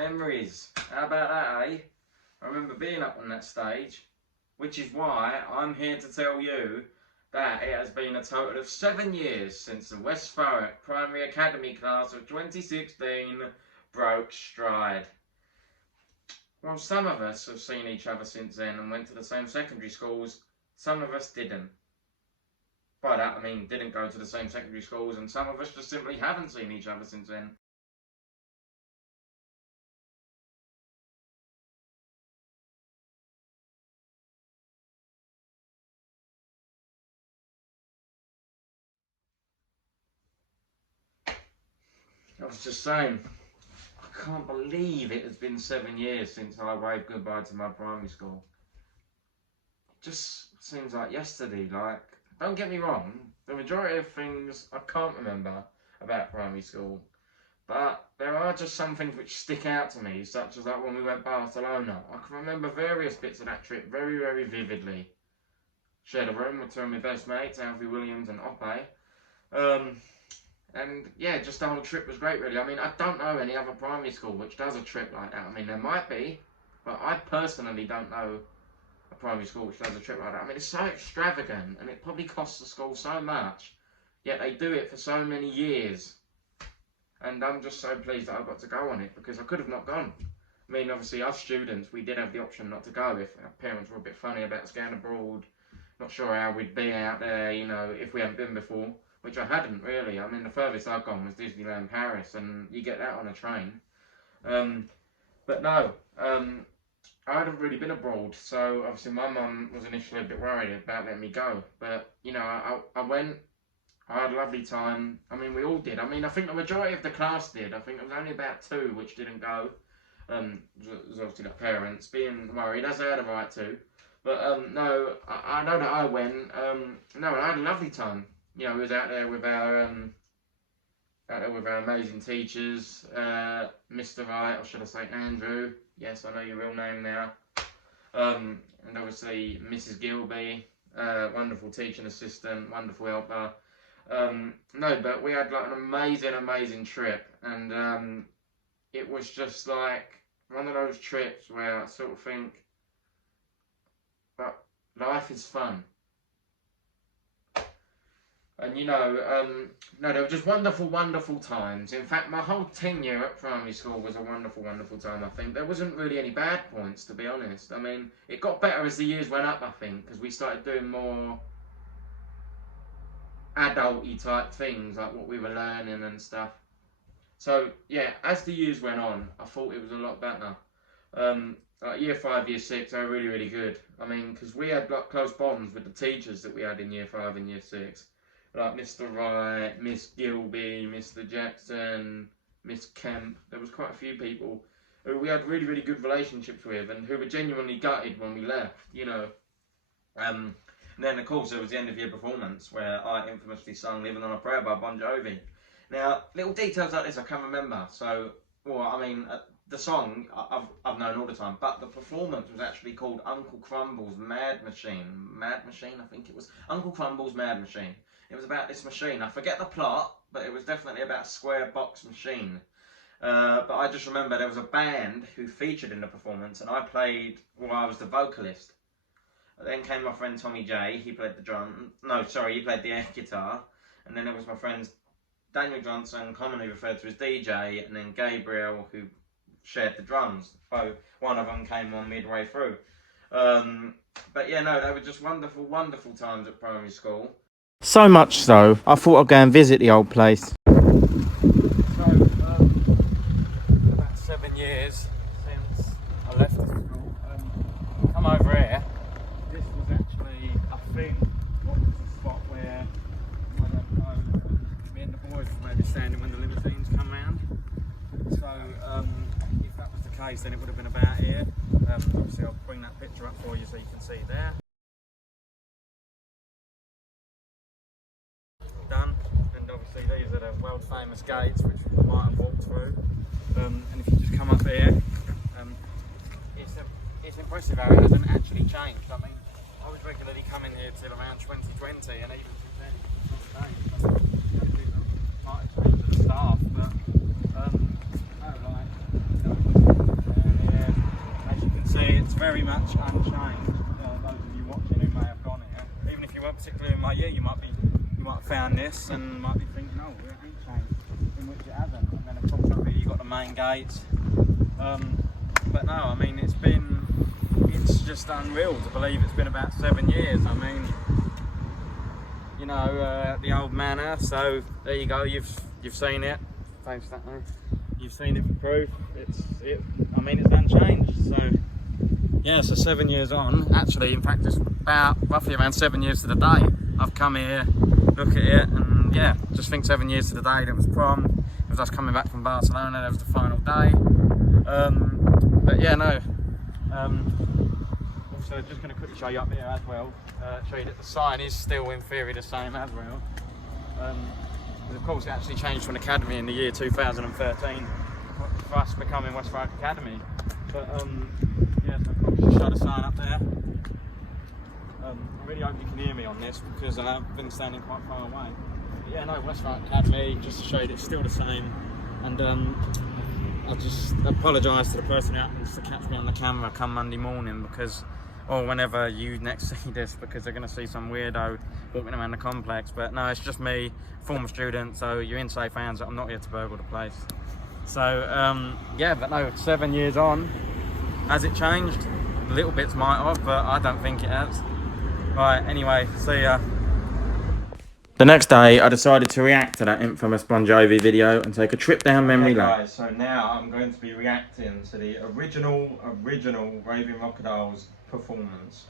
memories. How about that, eh? I remember being up on that stage, which is why I'm here to tell you that it has been a total of 7 years since the West Thurrock Primary Academy class of 2016 broke stride. Well, some of us have seen each other since then and went to the same secondary schools. Some of us didn't. By that I mean didn't go to the same secondary schools, and some of us just simply haven't seen each other since then. I was just saying, I can't believe it has been 7 years since I waved goodbye to my primary school. It just seems like yesterday. Like, don't get me wrong, the majority of things I can't remember about primary school, but there are just some things which stick out to me, such as like when we went to Barcelona. I can remember various bits of that trip very, very vividly. Shared a room with two of my best mates, Alfie Williams and Oppe. And yeah, just the whole trip was great, really. I mean, I don't know any other primary school which does a trip like that. I mean, there might be, but I personally don't know a primary school which does a trip like that. I mean, it's so extravagant, and it probably costs the school so much, yet they do it for so many years. And I'm just so pleased that I got to go on it, because I could have not gone. I mean, obviously, us students, we did have the option not to go if our parents were a bit funny about us going abroad. Not sure how we'd be out there, you know, if we hadn't been before. Which I hadn't really. I mean, the furthest I've gone was Disneyland Paris, and you get that on a train. But no, I hadn't really been abroad, so obviously my mum was initially a bit worried about letting me go. But, you know, I went, I had a lovely time. I mean, we all did. I mean, I think the majority of the class did. I think there was only about 2 which didn't go. It was obviously the parents being worried, as they had a right to. But, no, I know that I went. No, I had a lovely time. You know, we was out there with our amazing teachers, Mr. Wright, or should I say Andrew? Yes, I know your real name now. And obviously Mrs. Gilby, wonderful teaching assistant, wonderful helper. No, but we had like an amazing trip, and it was just like one of those trips where I sort of think, but life is fun. And you know, no, they were just wonderful times. In fact, my whole tenure at primary school was a wonderful time, I think. There wasn't really any bad points, to be honest. I mean, it got better as the years went up, I think, because we started doing more adult-y type things, like what we were learning and stuff. So, yeah, as the years went on, I thought it was a lot better. Like year 5, year 6, they were really good. I mean, because we had like close bonds with the teachers that we had in year 5 and year 6. Like Mr. Wright, Miss Gilby, Mr. Jackson, Miss Kemp. There was quite a few people who we had really good relationships with, and who were genuinely gutted when we left, you know. And then, of course, there was the end of year performance, where I infamously sung Living on a Prayer by Bon Jovi. Now, little details like this I can't remember, so, well, I mean, the song I've known all the time, but the performance was actually called Uncle Crumble's Mad Machine. Mad Machine, I think it was. Uncle Crumble's Mad Machine. It was about this machine. I forget the plot, but it was definitely about a square box machine. But I just remember there was a band who featured in the performance, and I played, well, I was the vocalist. Then came my friend Tommy J, he played the drum. No, sorry, he played the air guitar. And then there was my friends Daniel Johnson, commonly referred to as DJ, and then Gabriel, who shared the drums. So one of them came on midway through. But yeah, no, they were just wonderful times at primary school. So much so, I thought I'd go and visit the old place. So, about 7 years since I left the school. Come over here. This was actually, I think, what was the spot where, I don't know, me and the boys were maybe standing when the limousines come round. So, if that was the case, then it would have been about here. Obviously, I'll bring that picture up for you so you can see there. Done, and obviously these are the world famous gates which we might have walked through. And if you just come up here, it's impressive how it hasn't actually changed. I mean, I was regularly coming here till around 2020, and even since then it's not changed. Might have changed the staff, but no, like, you know, much unchanged. Those of you watching who may have gone here, even if you weren't particularly in my year, you might have found this and might be thinking, oh, it ain't changed, in which it hasn't. And then of course over here you've got the main gates. But no, I mean it's just unreal to believe it's been about 7 years. I mean, you know, the old manor. So there you go. You've seen it. Thanks, that man. You've seen it for proof. I mean, it's unchanged. So yeah, so 7 years on. Actually, in fact, it's roughly around 7 years to the day. I've come here, look at it, and yeah, just think 7 years to the day. There was prom. It was us coming back from Barcelona. That was the final day. But yeah, no. Also, just going to quickly show you up here as well. Show you that the sign is still in theory the same as well. Of course, it actually changed to an academy in the year 2013 for us becoming West Warwick Academy. But yeah, so I'll just show the sign up there. I really hope you can hear me on this because I've been standing quite far away. But yeah, no, West Warwick Academy, just to show you that it's still the same. And I just apologise to the person who happens to catch me on the camera come Monday morning because, or whenever you next see this, because they're going to see some weirdo walking around the complex. But no, it's just me, former student, so you're in safe hands. I'm not here to burgle the place. So yeah, but no, 7 years on, has it changed? Little bits might have, but I don't think it has. Right, anyway, see ya. The next day, I decided to react to that infamous Bon Jovi video and take a trip down memory lane. Guys, so now I'm going to be reacting to the original Raving Rockadoles performance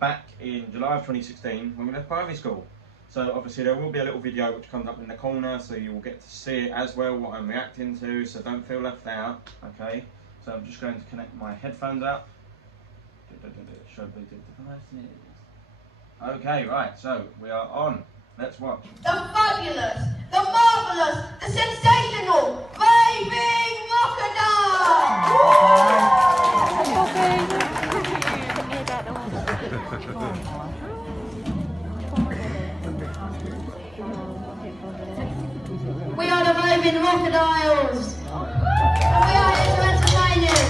back in July of 2016 when we left primary school. So obviously there will be a little video which comes up in the corner, so you will get to see it as well, what I'm reacting to, so don't feel left out, okay? So I'm just going to connect my headphones up. Show Bluetooth devices. Okay, right, so we are on. Let's watch. The fabulous, the marvellous, the sensational Raving Rockadoles! We are the Raving Rockadoles! And we are here to entertain you!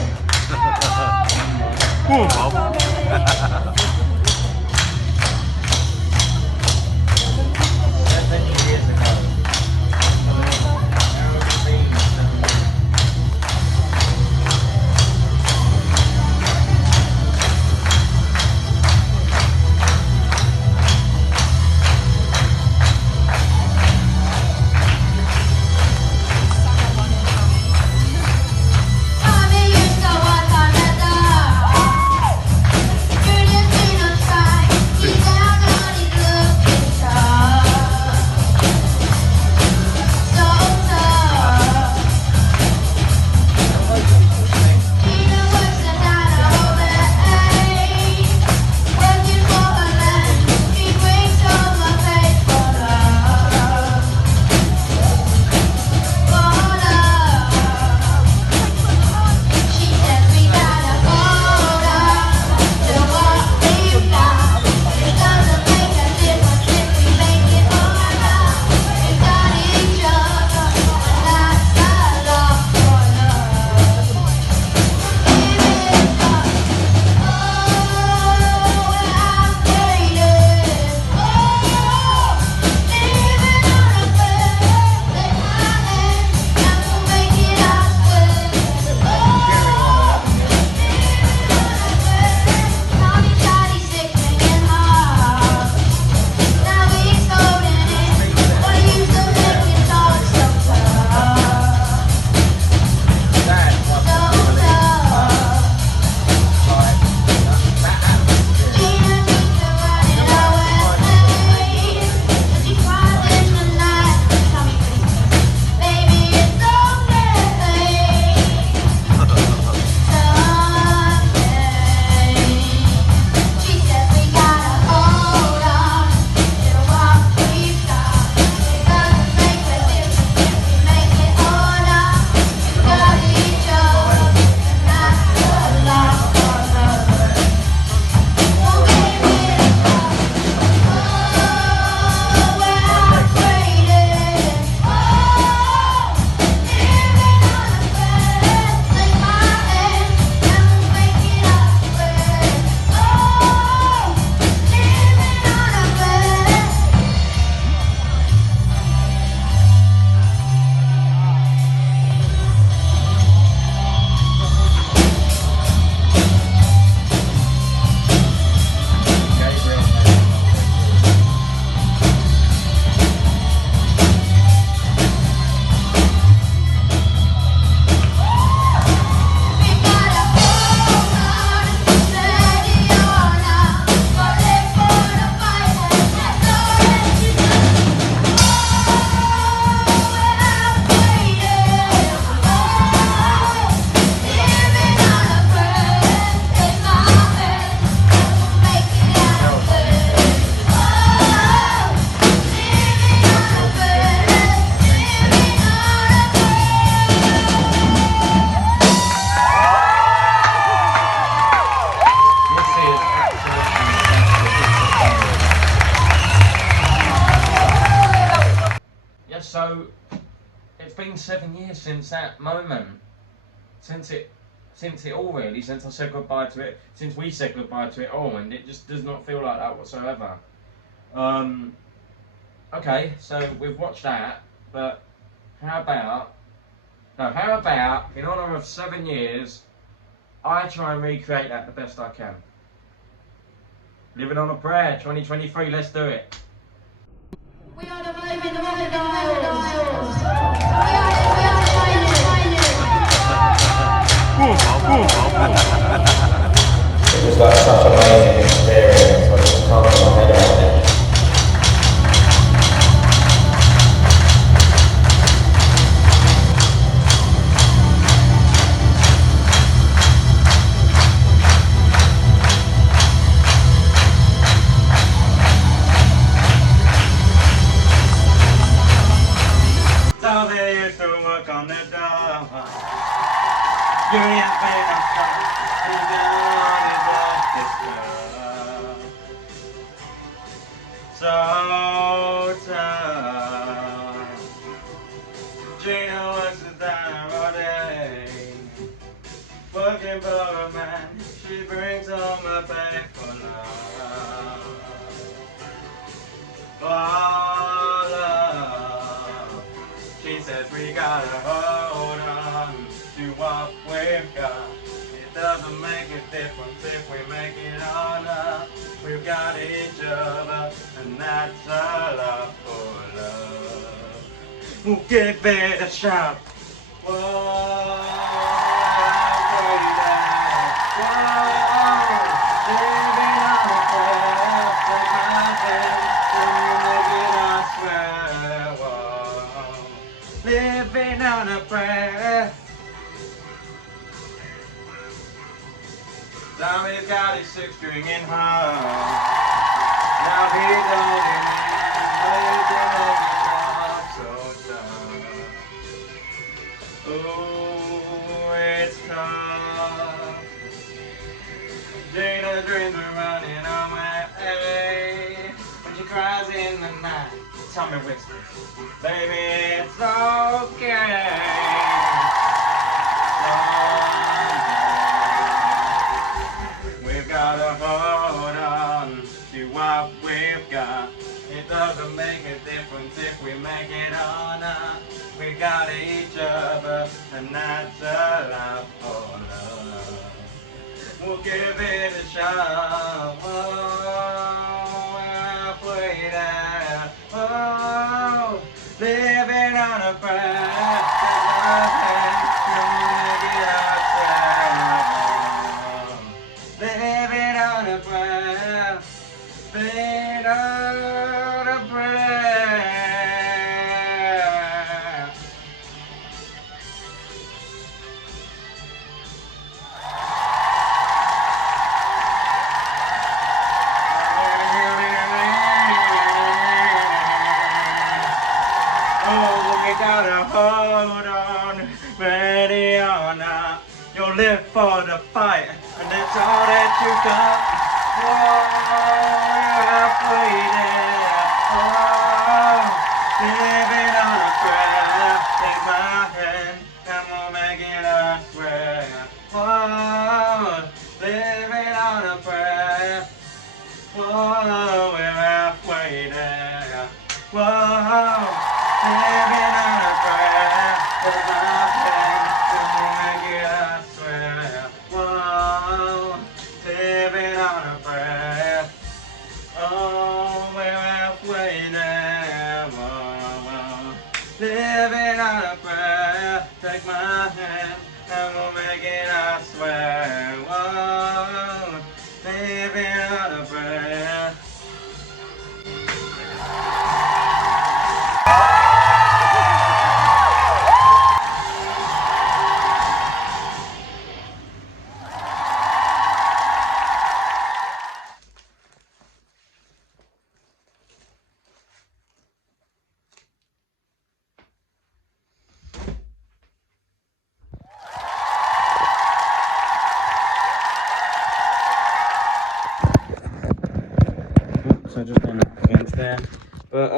Mami, you so what I'm it's been 7 years since that moment. Since it all really, since I said goodbye to it, since we said goodbye to it all, and it just does not feel like that whatsoever. Okay, so we've watched that, but how about in honour of 7 years, I try and recreate that the best I can. Living on a prayer, 2023, let's do it. We are the vibe in the crocodiles. We are It was like such an amazing experience. I just can't get my head around it. So they used to work on the dog. You ain't been a he's down in the so tough. Gina works the time all day, working for a man. She brings home a pay for love. Oh, love. She says we gotta hold on to what we've got. It doesn't make a difference if we make it on up. We've got each other, and that's a lot for love. We'll give it a shot. Whoa, living on a prayer, take my hand, and you make it, I swear. Whoa, living on a prayer. Now he's got his 6-string in home. Now he's only so tough. Ooh, it's tough. Gina's dreams are running away when she cries in the night. Tommy whispers, baby, it's okay. We've gotta hold on to what we've got. It doesn't make a difference if we make it or not. We got each other, and that's a lot for love. We'll give it a shot. Oh, halfway there. Oh, living on a prayer. Living on a prayer. Living on a prayer. Oh, we gotta hold on, ready or not. You'll live for the fight, and that's all that you got. Oh, you're halfway there. Oh, living on a prayer. Take my hand, and we'll make it, I swear. Oh, living on a prayer. Whoa, we're halfway there. Whoa, living on a prayer. Take my hand, and we'll make it, I swear. Whoa, living on a prayer. Oh, we're halfway there. Whoa, whoa, living on a prayer. Take my hand, and we'll make it, I swear. Whoa, living on a prayer. So just going up against there. But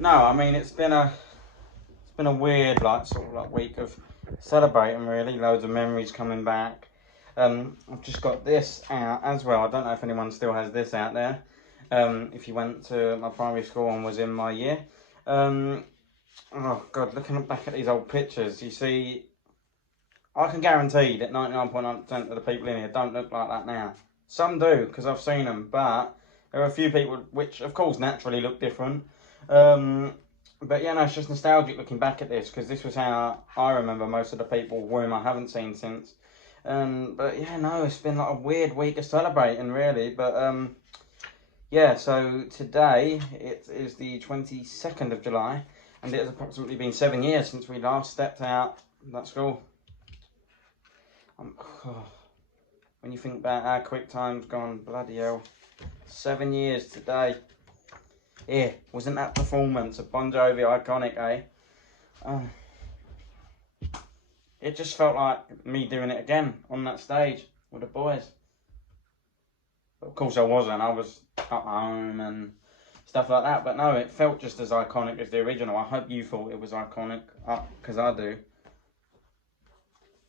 no, I mean it's been a been a weird, like, sort of like week of celebrating, really. Loads of memories coming back. I've just got this out as well. I don't know if anyone still has this out there. If you went to my primary school and was in my year. Oh, God, looking back at these old pictures, you see, I can guarantee that 99.9% of the people in here don't look like that now. Some do, because I've seen them, but there are a few people which, of course, naturally look different. But yeah, no, it's just nostalgic looking back at this, because this was how I remember most of the people whom I haven't seen since. But yeah, no, it's been like a weird week of celebrating, really. But yeah, so today it is the 22nd of July, and it has approximately been 7 years since we last stepped out of that school. When you think about how quick time's gone, bloody hell. 7 years today. Yeah, wasn't that performance of Bon Jovi iconic, eh? It just felt like me doing it again on that stage with the boys. But of course I wasn't. I was at home and stuff like that. But no, it felt just as iconic as the original. I hope you thought it was iconic, because I do.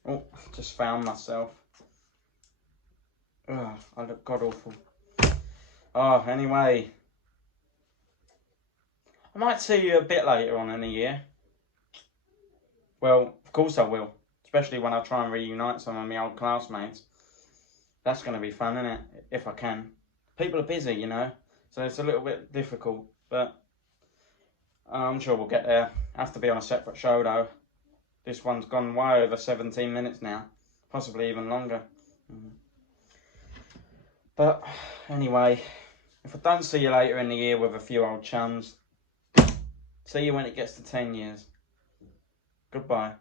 Oh, just found myself. Oh, I look god awful. Oh, anyway. I might see you a bit later on in the year. Well, of course I will. Especially when I try and reunite some of my old classmates. That's going to be fun, isn't it? If I can. People are busy, you know. So it's a little bit difficult. But I'm sure we'll get there. Have to be on a separate show though. This one's gone way over 17 minutes now. Possibly even longer. But anyway, if I don't see you later in the year with a few old chums, see you when it gets to 10 years. Goodbye.